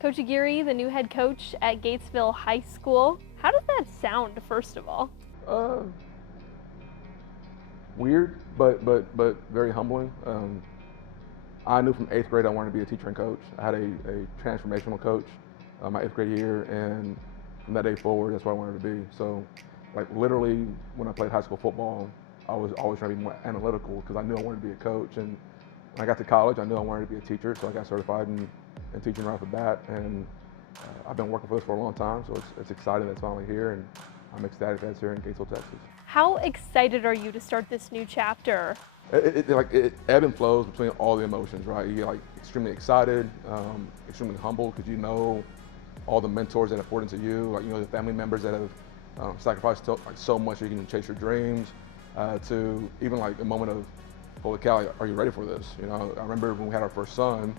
Coach Aguirre, the new head coach at Gatesville High School. How does that sound, first of all? Uh, Weird, but very humbling. I knew from 8th grade I wanted to be a teacher and coach. I had a transformational coach my 8th grade year, and from that day forward, that's what I wanted to be. So, like literally, when I played high school football, I was always trying to be more analytical because I knew I wanted to be a coach. And when I got to college, I knew I wanted to be a teacher, so I got certified in teaching right off the bat. And I've been working for this for a long time, so it's exciting that it's finally here, and I'm ecstatic that it's here in Gatesville, Texas. How excited are you to start this new chapter? It ebb and flows between all the emotions, right? You get like extremely excited, extremely humble because you know all the mentors that have poured into you, like the family members that have sacrificed so much so you can chase your dreams, to even like a moment of, holy cow, are you ready for this? I remember when we had our first son,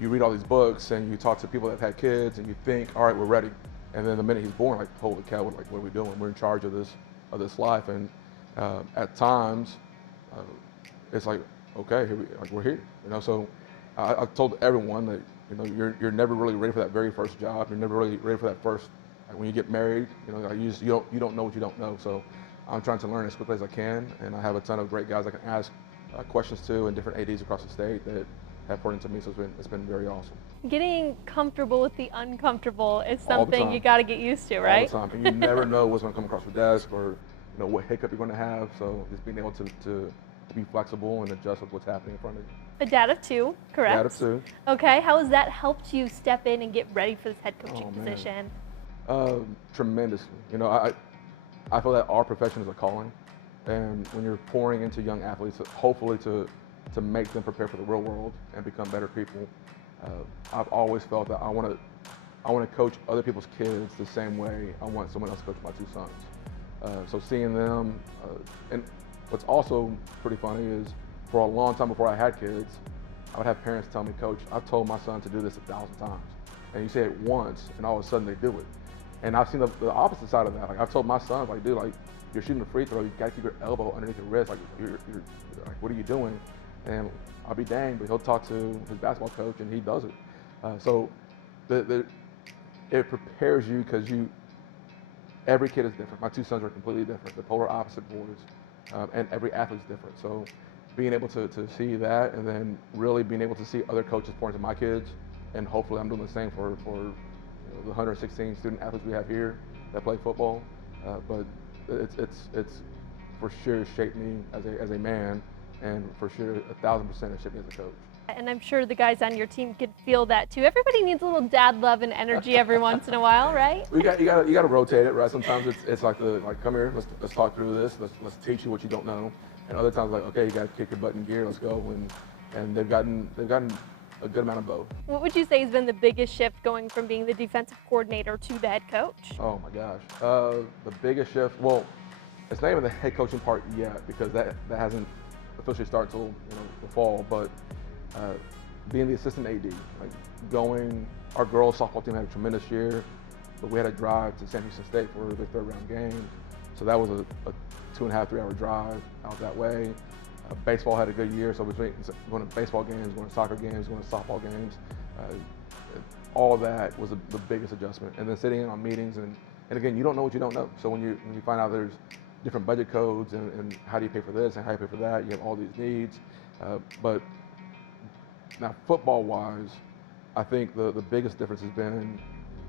you read all these books and you talk to people that have had kids and you think, all right, we're ready. And then the minute he's born, like, holy cow, what are we doing? We're in charge of this life. And at times, it's like, okay, we're here. So I told everyone that you're never really ready for that very first job. You're never really ready for that first, like when you get married. You don't know what you don't know. So I'm trying to learn as quickly as I can, and I have a ton of great guys I can ask questions to, and different ADs across the state that have poured into me. So it's been very awesome. Getting comfortable with the uncomfortable is something you got to get used to, right? All the time, and you never know what's going to come across your desk or what hiccup you're going to have. So just being able to be flexible and adjust with what's happening in front of you. A dad of two, correct? Dad of two. Okay, how has that helped you step in and get ready for this head coaching position? Tremendously. I feel that our profession is a calling, and when you're pouring into young athletes, hopefully to make them prepare for the real world and become better people, I've always felt that I want to coach other people's kids the same way I want someone else to coach my two sons. So seeing them, and what's also pretty funny is, for a long time before I had kids, I would have parents tell me, Coach, I've told my son to do this 1,000 times. And you say it once, and all of a sudden they do it. And I've seen the opposite side of that. Like, I've told my son, like, dude, like, you're shooting a free throw, you gotta keep your elbow underneath your wrist. Like, you're like, what are you doing? And I'll be danged, but he'll talk to his basketball coach, and he does it. So it prepares you because every kid is different. My two sons are completely different. They're polar opposite boys, and every athlete's different. So being able to see that, and then really being able to see other coaches pour into my kids, and hopefully I'm doing the same for the 116 student athletes we have here that play football. But it's for sure shaped me as a man, and for sure 1,000% it shaped me as a coach. And I'm sure the guys on your team could feel that too. Everybody needs a little dad love and energy every once in a while, right? You got to rotate it, right? Sometimes it's like come here, let's talk through this, let's teach you what you don't know. And other times, like, okay, you got to kick your butt in gear, let's go. And they've gotten a good amount of both. What would you say has been the biggest shift going from being the defensive coordinator to the head coach? Oh my gosh, the biggest shift. Well, it's not even the head coaching part yet, because that hasn't officially started till the fall. But being the assistant AD, like our girls softball team had a tremendous year, but we had a drive to San Houston State for the third round game. So that was a 2.5, 3 hour drive out that way. Baseball had a good year, so between going to baseball games, going to soccer games, going to softball games, all that was the biggest adjustment. And then sitting in on meetings, and again, you don't know what you don't know. So when you find out there's different budget codes, and how do you pay for this and how do you pay for that, you have all these needs. But now football-wise, I think the biggest difference has been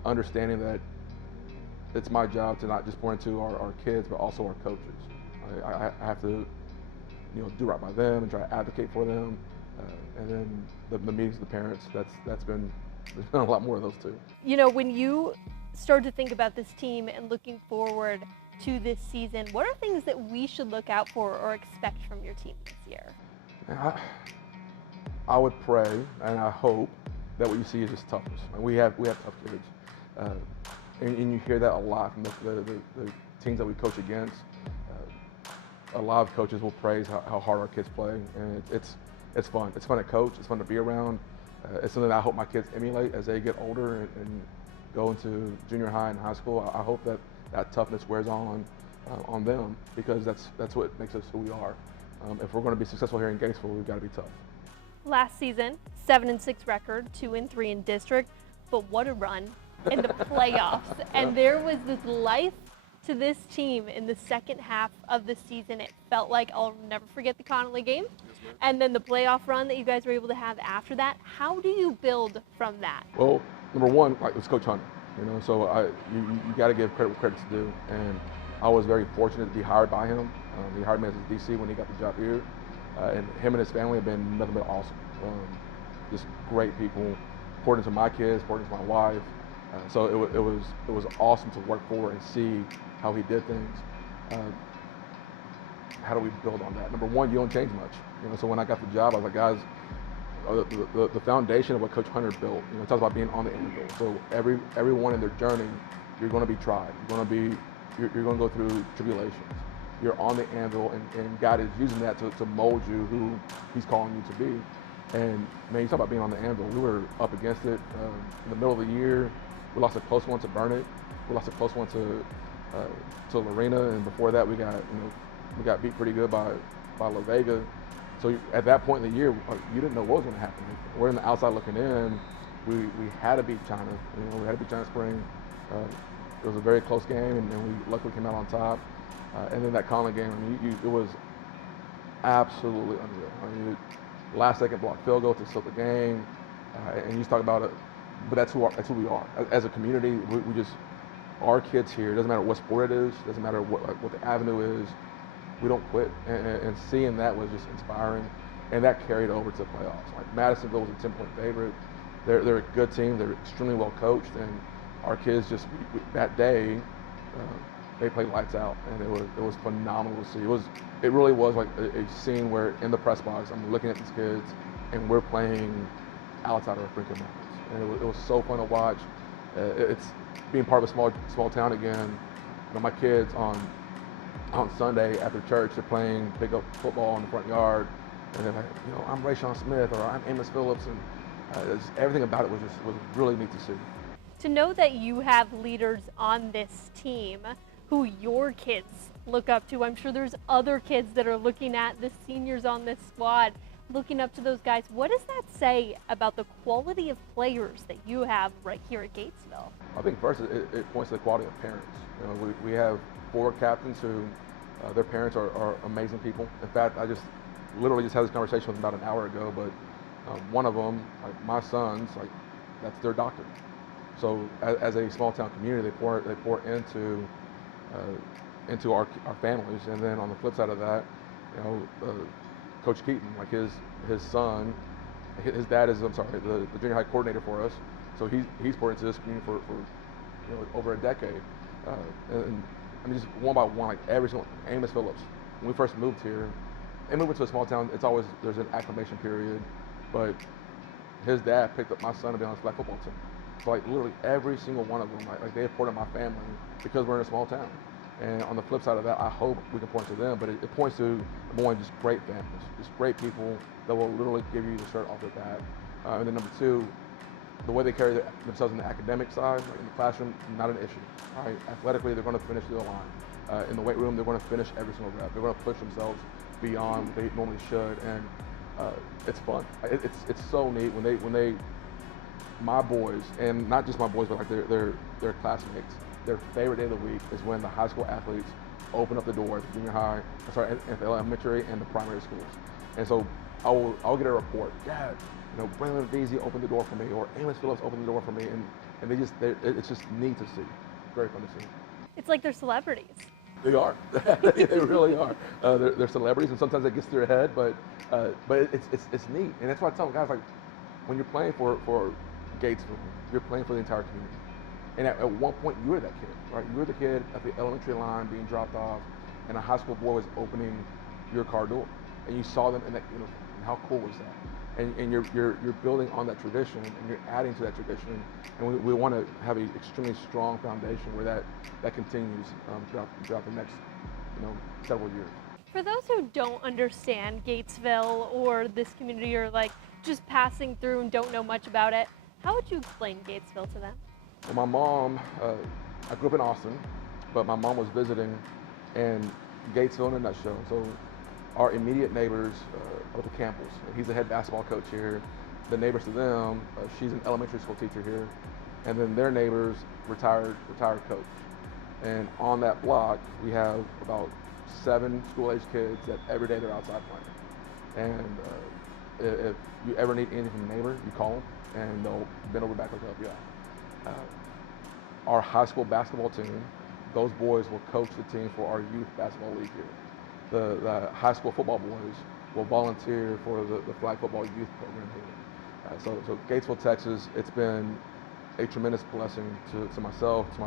understanding that it's my job to not just pour into our kids, but also our coaches. I have to do right by them and try to advocate for them. And then the meetings with the parents, there's been a lot more of those too. When you start to think about this team and looking forward to this season, what are things that we should look out for or expect from your team this year? I would pray and I hope that what you see is just toughness. We have tough kids, and you hear that a lot from the teams that we coach against. A lot of coaches will praise how hard our kids play, and it's fun. It's fun to coach. It's fun to be around. It's something that I hope my kids emulate as they get older and go into junior high and high school. I hope that toughness wears on them, because that's what makes us who we are. If we're going to be successful here in Gatesville, we've got to be tough. Last season, 7-6 record, 2-3 in district. but what a run in the playoffs. And there was this life to this team in the second half of the season. It felt like, I'll never forget the Connolly game. And then the playoff run that you guys were able to have after that. How do you build from that? Well, number one, like, it's Coach Hunter. So you got to give credit where credit's due. And I was very fortunate to be hired by him. He hired me as his DC when he got the job here. And him and his family have been nothing but awesome. Just great people, important to my kids, important to my wife. So it was awesome to work for and see how he did things. How do we build on that? Number one, you don't change much. So when I got the job, I was like, guys, the foundation of what Coach Hunter built. It talks about being on the anvil. So everyone in their journey, you're going to be tried. You're going to go through tribulations. You're on the anvil, and God is using that to mold you who He's calling you to be. And man, you talk about being on the anvil. We were up against it in the middle of the year. We lost a close one to Burnett. We lost a close one to Lorena, and before that we got beat pretty good by La Vega. So at that point in the year, you didn't know what was going to happen. We're in the outside looking in. We had to beat China. We had to beat China Spring. It was a very close game, and we luckily came out on top. And then that Conley game, it was absolutely unreal. Last second block field goal to seal the game, and you just talk about it. But that's who we are as a community. We just, our kids here. It doesn't matter what sport it is. It doesn't matter what the avenue is. We don't quit. And seeing that was just inspiring, and that carried over to the playoffs. Like Madisonville was a 10-point favorite. They're a good team. They're extremely well coached, and our kids just that day. They played lights out, and it was phenomenal to see. It really was like a scene where in the press box, I'm looking at these kids, and we're playing outside of our freaking minds, and it was so fun to watch. It's being part of a small town again. My kids on Sunday after church, they're playing pickup football in the front yard, and they're like, I'm Rayshawn Smith, or I'm Amos Phillips, and everything about it was really neat to see. To know that you have leaders on this team who your kids look up to. I'm sure there's other kids that are looking at the seniors on this squad, looking up to those guys. What does that say about the quality of players that you have right here at Gatesville? I think first it points to the quality of parents. We have 4 captains who their parents are amazing people. In fact, I literally just had this conversation with them about an hour ago, but one of them, like my sons, like that's their doctor. So as a small town community, they pour into our families, and then on the flip side of that, Coach Keaton, like his son, his dad is the junior high coordinator for us, so he's poured into this community for over a decade, and I mean just one by one, like every single Amos Phillips. When we first moved here, and moving to a small town, it's always there's an acclimation period, but his dad picked up my son to be on his flag football team. So like literally every single one of them, like they have poured in my family because we're in a small town. And on the flip side of that, I hope we can point to them, but it points to, number one, just great families, just great people that will literally give you the shirt off their back. And then number two, the way they carry themselves in the academic side, like in the classroom, not an issue. Right? Athletically, they're going to finish the line. In the weight room, they're going to finish every single rep. They're going to push themselves beyond what they normally should, and it's fun. It's so neat when they my boys, and not just my boys, but like their classmates, their favorite day of the week is when the high school athletes open up the doors, junior high, at the elementary and the primary schools. And so I'll get a report, Dad, Braylon Veazey opened the door for me, or Amos Phillips opened the door for me, and it's just neat to see. Very fun to see. It's like they're celebrities. They are. They really are. They're celebrities, and sometimes that gets through their head, but it's neat, and that's why I tell them guys, like, when you're playing for Gatesville, you're playing for the entire community. And at one point, you were that kid, right? You were the kid at the elementary line being dropped off, and a high school boy was opening your car door, and you saw them, and that, how cool was that? And you're building on that tradition, and you're adding to that tradition, and we want to have an extremely strong foundation where that continues throughout the next, several years. For those who don't understand Gatesville or this community, or like just passing through and don't know much about it, how would you explain Gatesville to them? Well, my mom, I grew up in Austin, but my mom was visiting in Gatesville in a nutshell. So our immediate neighbors are the Campbells. He's the head basketball coach here. The neighbors to them, she's an elementary school teacher here. and then their neighbor's retired coach. And on that block, we have about 7 school-age kids that every day they're outside playing. And if you ever need anything from a neighbor, you call them, and they'll bend over backwards to help you out. Our high school basketball team, those boys will coach the team for our youth basketball league here. The high school football boys will volunteer for the flag football youth program here. So Gatesville, Texas, it's been a tremendous blessing to myself, to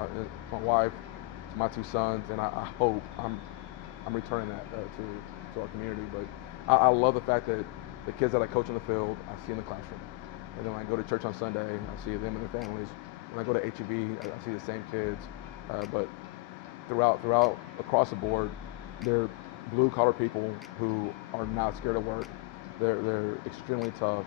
my wife, to my 2 sons, and I hope I'm returning that to our community. But I love the fact that the kids that I coach on the field, I see in the classroom. And then when I go to church on Sunday, I see them and their families. When I go to HEB, I see the same kids. But throughout, across the board, they're blue-collar people who are not scared of work. They're extremely tough,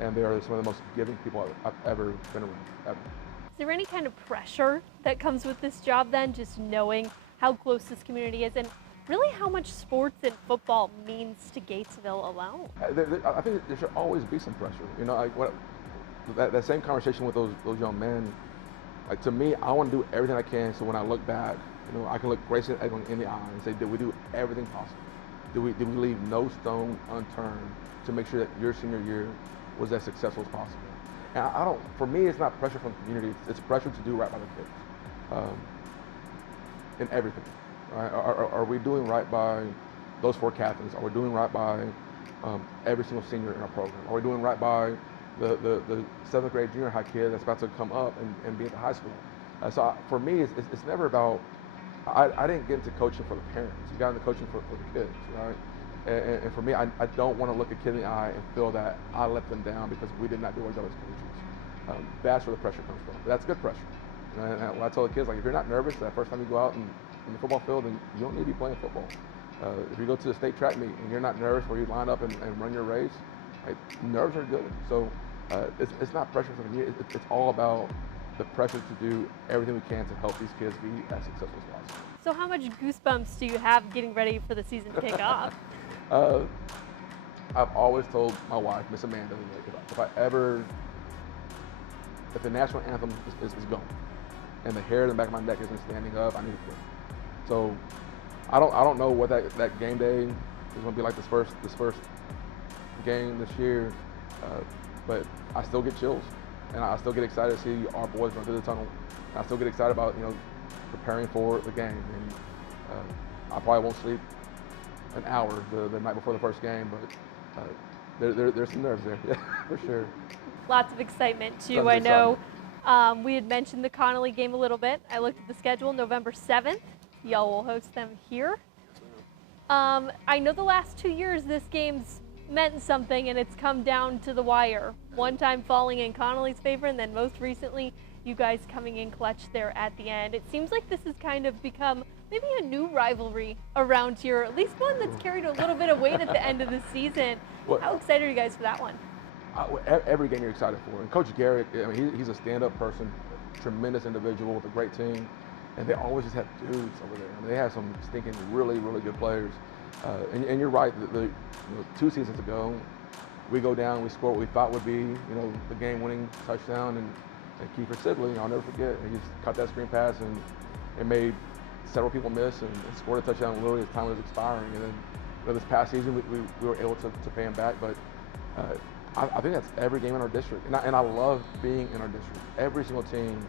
and they are some of the most giving people I've ever been around, ever. Is there any kind of pressure that comes with this job then, just knowing how close this community is and really how much sports and football means to Gatesville alone? I think there should always be some pressure. You know, that same conversation with those young men, like, to me, I want to do everything I can so when I look back, you know, I can look Grayson Eglin in the eye and say, did we do everything possible? Did we leave no stone unturned to make sure that your senior year was as successful as possible? And I don't, for me, it's not pressure from the community, it's pressure to do right by the kids. In everything, right? Are we doing right by those 4 captains? Are we doing right by every single senior in our program? Are we doing right by the 7th grade junior high kid that's about to come up and be at the high school? For me, it's never about, I didn't get into coaching for the parents. You got into coaching for the kids, right? And for me, I don't want to look a kid in the eye and feel that I let them down because we did not do our job as coaches. That's where the pressure comes from. That's good pressure. And what I tell the kids, like, if you're not nervous that first time you go out in the football field, then you don't need to be playing football. If you go to the state track meet and you're not nervous where you line up and run your race, like, nerves are good. So it's not pressure from me. It's all about the pressure to do everything we can to help these kids be as successful as possible. So how much goosebumps do you have getting ready for the season to kick off? I've always told my wife, Miss Amanda, if the national anthem is going and the hair in the back of my neck isn't standing up, I need to quit. So I don't know what that game day is going to be like this first game this year, but I still get chills, and I still get excited to see our boys run through the tunnel. And I still get excited about, you know, preparing for the game. And I probably won't sleep an hour the night before the first game, but there's some nerves there, yeah, for sure. Lots of excitement too. I know we had mentioned the Connolly game a little bit. I looked at the schedule, November 7th. Y'all will host them here. I know the last 2 years this game's meant something and it's come down to the wire. One time falling in Connolly's favor, and then most recently you guys coming in clutch there at the end. It seems like this has kind of become maybe a new rivalry around here, at least one that's carried a little bit of weight at the end of the season. How excited are you guys for that one? Every game you're excited for. And Coach Aguirre, I mean, he's a stand-up person, tremendous individual with a great team, and they always just have dudes over there. I mean, they have some stinking, really, really good players. And you're right. You know, 2 seasons ago, we go down, we score what we thought would be, you know, the game-winning touchdown, and Kiefer Sibley, I'll never forget. He just caught that screen pass and it made several people miss and scored a touchdown literally as time was expiring. And then, you know, this past season, we were able to pay him back. But I think that's every game in our district, and I love being in our district. Every single team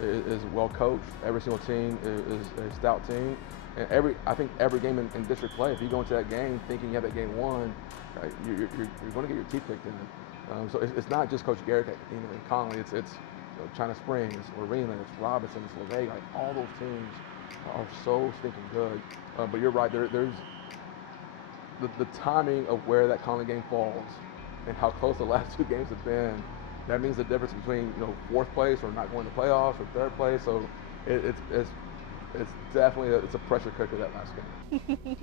is well coached. Every single team is a stout team. And I think every game in district play, if you go into that game thinking you have that game won, right, you're going to get your teeth kicked in. So it's not just Coach Garrett, you know, in Connolly. It's you know, China Springs, it's Lorena, it's Robinson, it's LaVega. Like, all those teams are so stinking good. But you're right. There's the timing of where that Connolly game falls and how close the last 2 games have been. That means the difference between, you know, 4th place or not going to playoffs or 3rd place. So it's definitely it's a pressure cooker, that last game.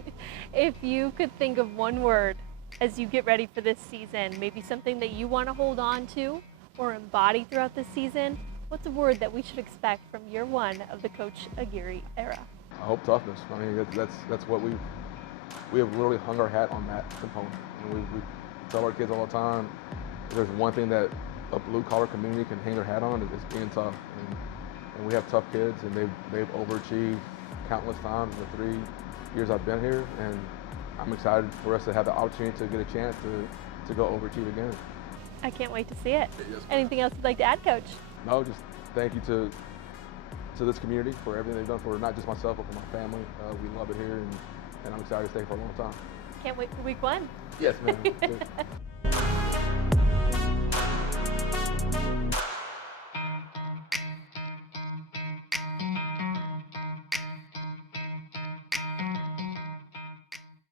If you could think of one word as you get ready for this season, maybe something that you want to hold on to or embody throughout this season, what's a word that we should expect from year 1 of the Coach Aguirre era? I hope toughness. I mean, that's what we have literally hung our hat on, that component. And we tell our kids all the time, if there's one thing that a blue-collar community can hang their hat on is being tough. And we have tough kids, and they've overachieved countless times in the 3 years I've been here, and I'm excited for us to have the opportunity to get a chance to go overachieve again. I can't wait to see it. Yes, Anything else you'd like to add, Coach? No, just thank you to this community for everything they've done for not just myself, but for my family. We love it here, and I'm excited to stay for a long time. Can't wait for week 1. Yes, ma'am.